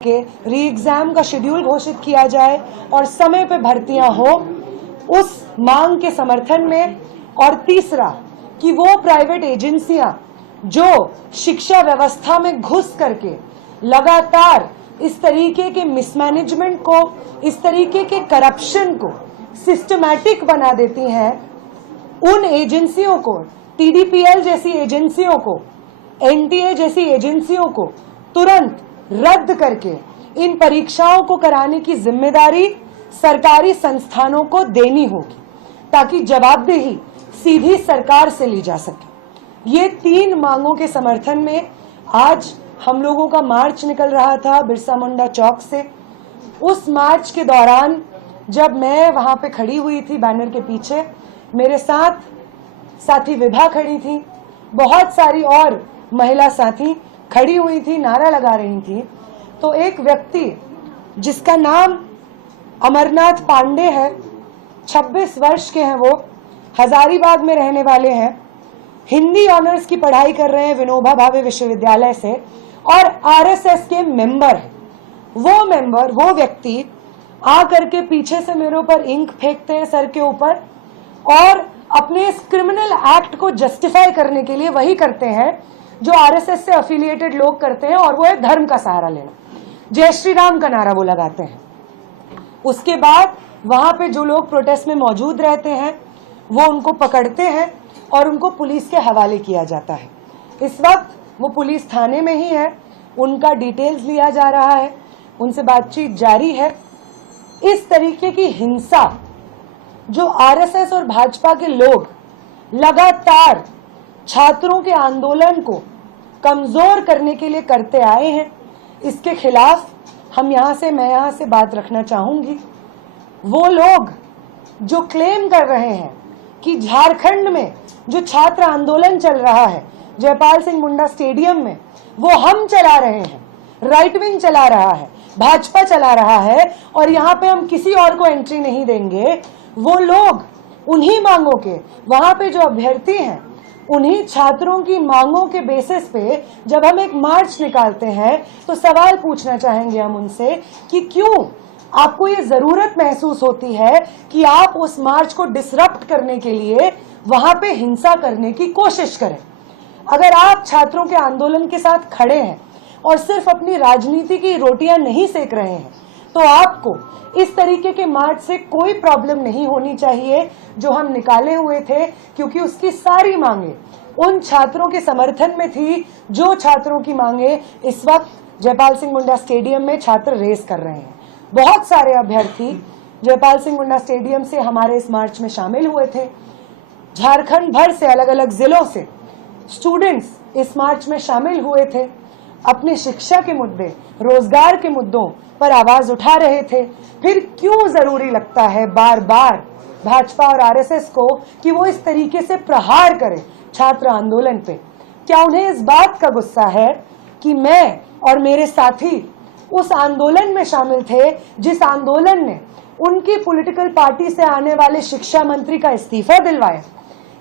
के री एग्जाम का शेड्यूल घोषित किया जाए और समय पे भर्तियां हो, उस मांग के समर्थन में। और तीसरा कि वो प्राइवेट एजेंसियां जो शिक्षा व्यवस्था में घुस करके लगातार इस तरीके के मिसमैनेजमेंट को, इस तरीके के करप्शन को सिस्टमैटिक बना देती हैं, उन एजेंसियों को, टीडीपीएल जैसी एजेंसियों को, एनटीए जैसी एजेंसियों को तुरंत रद्द करके इन परीक्षाओं को कराने की जिम्मेदारी सरकारी संस्थानों को देनी होगी, ताकि जवाबदेही सीधी सरकार से ली जा सके। ये तीन मांगों के समर्थन में आज हम लोगों का मार्च निकल रहा था बिरसा मुंडा चौक से। उस मार्च के दौरान जब मैं वहां पे खड़ी हुई थी बैनर के पीछे, मेरे साथ साथी विभा खड़ी थी, बहुत सारी और महिला साथी खड़ी हुई थी, नारा लगा रही थी। तो एक व्यक्ति जिसका नाम अमरनाथ पांडे है, 26 वर्ष के हैं, वो हजारीबाग में रहने वाले हैं, हिंदी ऑनर्स की पढ़ाई कर रहे हैं विनोबा भावे विश्वविद्यालय से और आरएसएस के मेंबर हैं। वो व्यक्ति आ करके पीछे से मेरे ऊपर इंक फेंकते हैं सर के ऊपर और अपने इस क्रिमिनल एक्ट को जस्टिफाई करने के लिए वही करते हैं जो आरएसएस से एफिलिएटेड लोग करते हैं, और वो है धर्म का सहारा लेना। जय श्री राम का नारा वो लगाते हैं। उसके बाद वहां पे जो लोग प्रोटेस्ट में मौजूद रहते हैं वो उनको पकड़ते हैं और उनको पुलिस के हवाले किया जाता है। इस वक्त वो पुलिस थाने में ही है, उनका डिटेल्स लिया जा रहा है, उनसे बातचीत जारी है। इस तरीके की हिंसा जो आरएसएस और भाजपा के लोग लगातार छात्रों के आंदोलन को कमजोर करने के लिए करते आए हैं, इसके खिलाफ मैं यहाँ से बात रखना चाहूंगी। वो लोग जो क्लेम कर रहे हैं कि झारखंड में जो छात्र आंदोलन चल रहा है जयपाल सिंह मुंडा स्टेडियम में, वो हम चला रहे हैं, राइट विंग चला रहा है, भाजपा चला रहा है और यहाँ पे हम किसी और को एंट्री नहीं देंगे, वो लोग उन्हीं मांगों के, वहां पे जो अभ्यर्थी हैं उन्हीं छात्रों की मांगों के बेसिस पे जब हम एक मार्च निकालते हैं तो सवाल पूछना चाहेंगे हम उनसे कि क्यों आपको ये जरूरत महसूस होती है कि आप उस मार्च को डिसरप्ट करने के लिए वहां पे हिंसा करने की कोशिश करें। अगर आप छात्रों के आंदोलन के साथ खड़े हैं और सिर्फ अपनी राजनीति की रोटियां नहीं सेक रहे हैं, तो आपको इस तरीके के मार्च से कोई प्रॉब्लम नहीं होनी चाहिए जो हम निकाले हुए थे, क्योंकि उसकी सारी मांगे उन छात्रों के समर्थन में थी जो छात्रों की मांगे इस वक्त जयपाल सिंह मुंडा स्टेडियम में छात्र रेस कर रहे हैं। बहुत सारे अभ्यर्थी जयपाल सिंह मुंडा स्टेडियम से हमारे इस मार्च में शामिल हुए थे। झारखंड भर से अलग अलग जिलों से स्टूडेंट्स इस मार्च में शामिल हुए थे, अपनी शिक्षा के मुद्दे, रोजगार के मुद्दों पर आवाज उठा रहे थे। फिर क्यों जरूरी लगता है बार बार भाजपा और आरएसएस को कि वो इस तरीके से प्रहार करें छात्र आंदोलन पे? क्या उन्हें इस बात का गुस्सा है कि मैं और मेरे साथी उस आंदोलन में शामिल थे जिस आंदोलन ने उनकी पॉलिटिकल पार्टी से आने वाले शिक्षा मंत्री का इस्तीफा दिलवाया?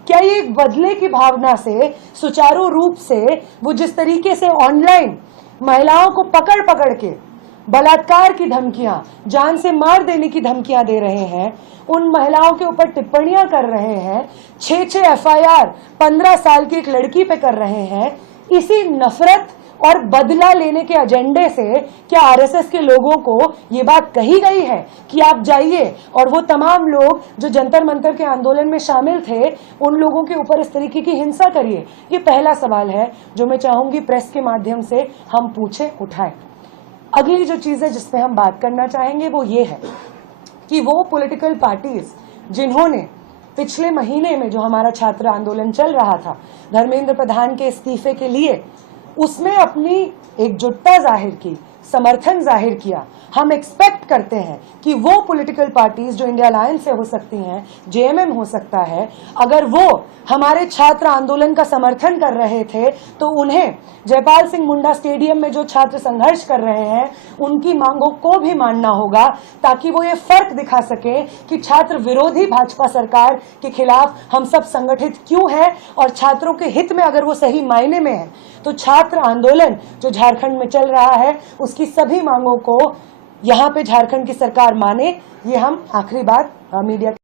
क्या ये एक बदले की भावना से सुचारू रूप से वो जिस तरीके से ऑनलाइन महिलाओं को पकड़ पकड़ के बलात्कार की धमकियां, जान से मार देने की धमकियां दे रहे हैं, उन महिलाओं के ऊपर टिप्पणियां कर रहे हैं, 6 एफआईआर 15 साल की एक लड़की पे कर रहे हैं, इसी नफरत और बदला लेने के एजेंडे से क्या आरएसएस के लोगों को ये बात कही गई है कि आप जाइए और वो तमाम लोग जो जंतर मंतर के आंदोलन में शामिल थे उन लोगों के ऊपर इस तरीके की हिंसा करिए? ये पहला सवाल है जो मैं चाहूंगी प्रेस के माध्यम से हम पूछे, उठाएं। अगली जो चीज है जिसपे हम बात करना चाहेंगे वो ये है कि वो पॉलिटिकल पार्टीज जिन्होंने पिछले महीने में जो हमारा छात्र आंदोलन चल रहा था धर्मेंद्र प्रधान के इस्तीफे के लिए, उसमें अपनी एकजुटता जाहिर की, समर्थन जाहिर किया, हम एक्सपेक्ट करते हैं कि वो पॉलिटिकल पार्टीज जो इंडिया अलायंस से हो सकती हैं, जेएमएम हो सकता है, अगर वो हमारे छात्र आंदोलन का समर्थन कर रहे थे तो उन्हें जयपाल सिंह मुंडा स्टेडियम में जो छात्र संघर्ष कर रहे हैं उनकी मांगों को भी मानना होगा, ताकि वो ये फर्क दिखा सके कि छात्र विरोधी भाजपा सरकार के खिलाफ हम सब संगठित क्यों हैं और छात्रों के हित में अगर वो सही मायने में है तो छात्र आंदोलन जो झारखंड में चल रहा है उसकी उसकी सभी मांगों को यहाँ पे झारखंड की सरकार माने, ये हम आखिरी बार मीडिया